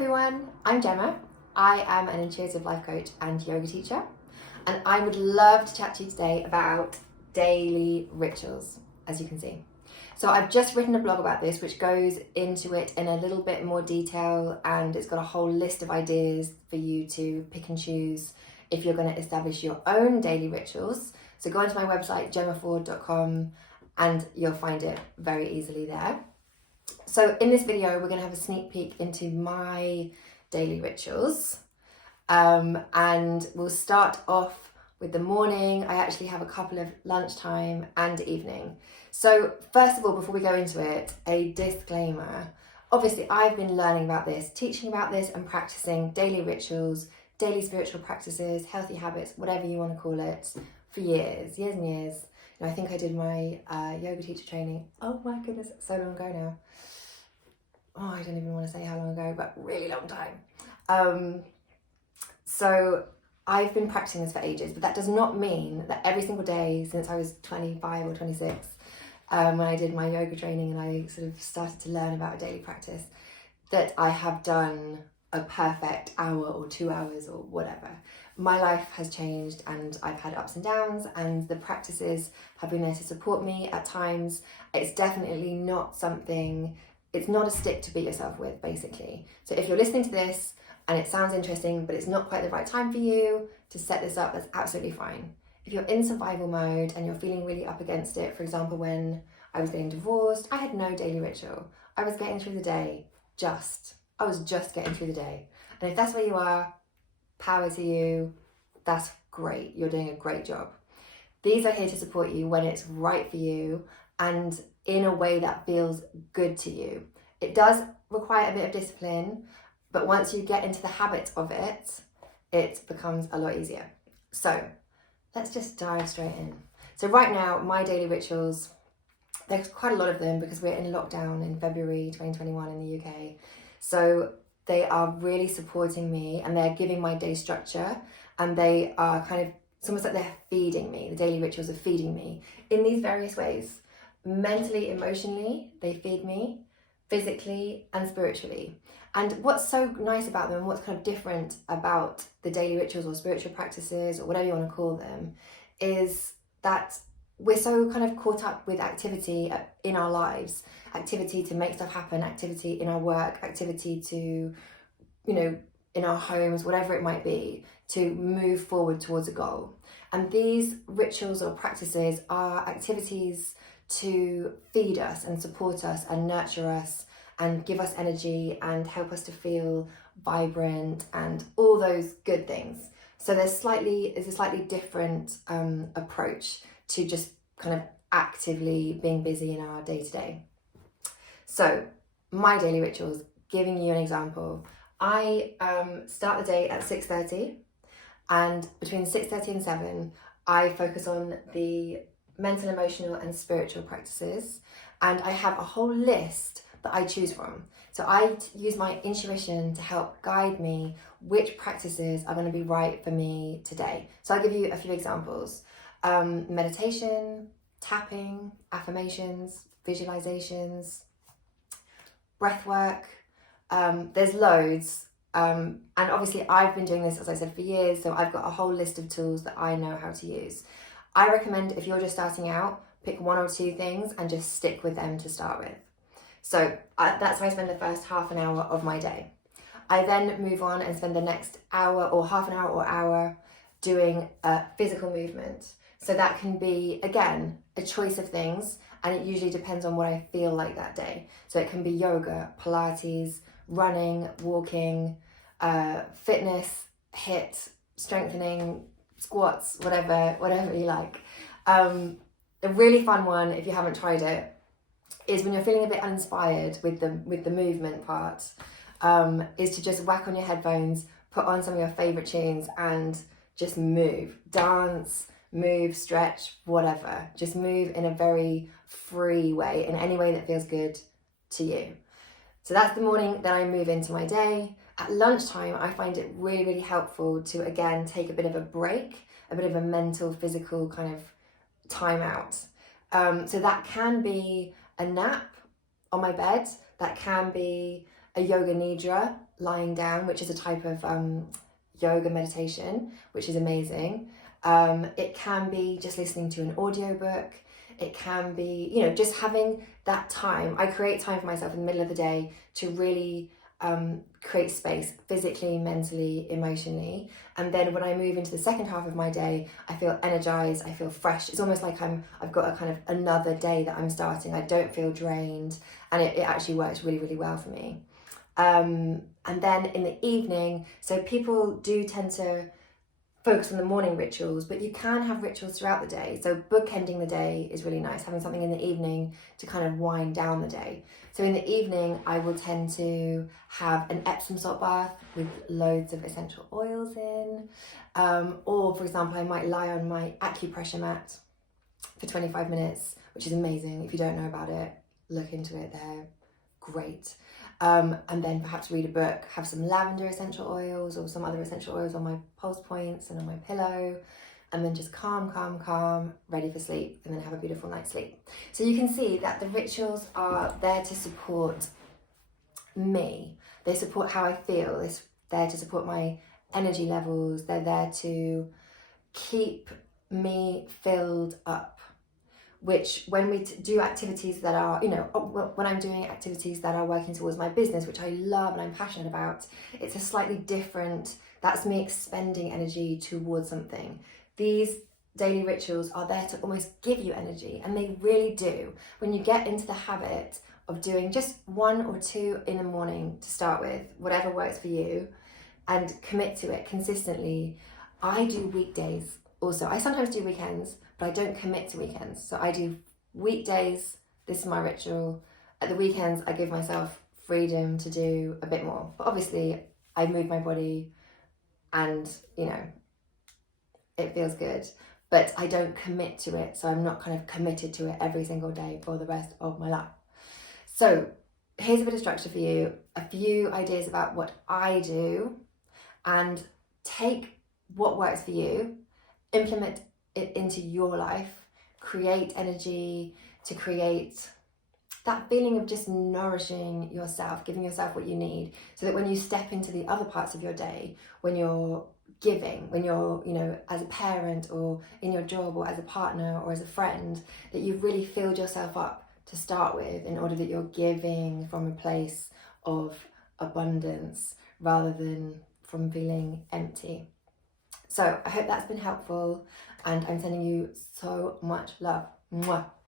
everyone, I'm Gemma. I am an intuitive life coach and yoga teacher, and I would love to chat to you today about daily rituals, as you can see. So I've just written a blog about this which goes into it in a little bit more detail, and it's got a whole list of ideas for you to pick and choose if you're going to establish your own daily rituals. So go onto my website gemmaford.com and you'll find it very easily there. So in this video, we're going to have a sneak peek into my daily rituals, and we'll start off with the morning. I actually have a couple of lunchtime and evening. So first of all, before we go into it, a disclaimer. Obviously, I've been learning about this, teaching about this and practicing daily rituals, daily spiritual practices, healthy habits, whatever you want to call it, for years and years. I think I did my yoga teacher training. Oh my goodness, so long ago now. Oh, I don't even want to say how long ago, but really long time. So I've been practicing this for ages, but that does not mean that every single day since I was 25 or 26, when I did my yoga training and I sort of started to learn about a daily practice, that I have done a perfect hour or 2 hours or whatever. My life has changed and I've had ups and downs, and the practices have been there to support me at times. It's definitely not something, it's not a stick to beat yourself with, basically. So if you're listening to this and it sounds interesting, but it's not quite the right time for you to set this up, that's absolutely fine. If you're in survival mode and you're feeling really up against it, for example, when I was getting divorced, I had no daily ritual. I was getting through the day, I was just getting through the day. And if that's where you are, power to you, that's great. You're doing a great job. These are here to support you when it's right for you and in a way that feels good to you. It does require a bit of discipline, but once you get into the habit of it, it becomes a lot easier. So let's just dive straight in. So right now, my daily rituals, there's quite a lot of them because we're in lockdown in February 2021 in the UK. So they are really supporting me and they're giving my day structure, and they are kind of, it's almost like they're feeding me. The daily rituals are feeding me in these various ways. Mentally, emotionally, they feed me, physically and spiritually. And what's so nice about them, what's kind of different about the daily rituals or spiritual practices or whatever you want to call them, is that we're so kind of caught up with activity in our lives, activity to make stuff happen, activity in our work, activity to, in our homes, whatever it might be, to move forward towards a goal. And these rituals or practices are activities to feed us and support us and nurture us and give us energy and help us to feel vibrant and all those good things. So there's a slightly different approach to just kind of actively being busy in our day-to-day. So my daily rituals, giving you an example, I start the day at 6:30, and between 6:30 and 7 I focus on the mental, emotional and spiritual practices, and I have a whole list that I choose from. So I use my intuition to help guide me which practices are going to be right for me today. So I'll give you a few examples. Meditation, tapping, affirmations, visualisations, breath work. There's loads. And obviously I've been doing this, as I said, for years, so I've got a whole list of tools that I know how to use. I recommend, if you're just starting out, pick one or two things and just stick with them to start with. So that's how I spend the first half an hour of my day. I then move on and spend the next hour or half an hour or hour doing physical movement. So that can be, again, a choice of things, and it usually depends on what I feel like that day. So it can be yoga, Pilates, running, walking, fitness, HIIT, strengthening, squats, whatever you like. A really fun one, if you haven't tried it, is when you're feeling a bit uninspired with the movement part, is to just whack on your headphones, put on some of your favorite tunes and just move, dance, move, stretch, whatever. Just move in a very free way, in any way that feels good to you. So that's the morning. Then I move into my day. At lunchtime, I find it really, really helpful to, again, take a bit of a break, a bit of a mental, physical kind of time out. So that can be a nap on my bed. That can be a yoga nidra, lying down, which is a type of yoga meditation, which is amazing. It can be just listening to an audiobook. It can be, you know, just having that time. I create time for myself in the middle of the day to really create space physically, mentally, emotionally. And then when I move into the second half of my day, I feel energized, I feel fresh. It's almost like I've got a kind of another day that I'm starting. I don't feel drained, and it actually works really, really well for me. And then in the evening, so people do tend to focus on the morning rituals, but you can have rituals throughout the day. So bookending the day is really nice, having something in the evening to kind of wind down the day. So in the evening, I will tend to have an Epsom salt bath with loads of essential oils in. Or for example, I might lie on my acupressure mat for 25 minutes, which is amazing. If you don't know about it, look into it, they're great. And then perhaps read a book, have some lavender essential oils or some other essential oils on my pulse points and on my pillow, and then just calm, ready for sleep, and then have a beautiful night's sleep. So you can see that the rituals are there to support me. They support how I feel. They're there to support my energy levels. They're there to keep me filled up. Which when we do activities that are, you know, when I'm doing activities that are working towards my business, which I love and I'm passionate about, it's a slightly different, that's me expending energy towards something. These daily rituals are there to almost give you energy, and they really do. When you get into the habit of doing just 1 or 2 in the morning to start with, whatever works for you, and commit to it consistently. I do weekdays also. I sometimes do weekends, but I don't commit to weekends. So I do weekdays, this is my ritual. At the weekends, I give myself freedom to do a bit more. But obviously, I move my body and, you know, it feels good. But I don't commit to it, so I'm not kind of committed to it every single day for the rest of my life. So here's a bit of structure for you, a few ideas about what I do, and take what works for you, implement it into your life, create energy to create that feeling of just nourishing yourself, giving yourself what you need, so that when you step into the other parts of your day, when you're giving, when you're, you know, as a parent or in your job or as a partner or as a friend, that you've really filled yourself up to start with, in order that you're giving from a place of abundance rather than from feeling empty. So I hope that's been helpful, and I'm sending you so much love. Mwah.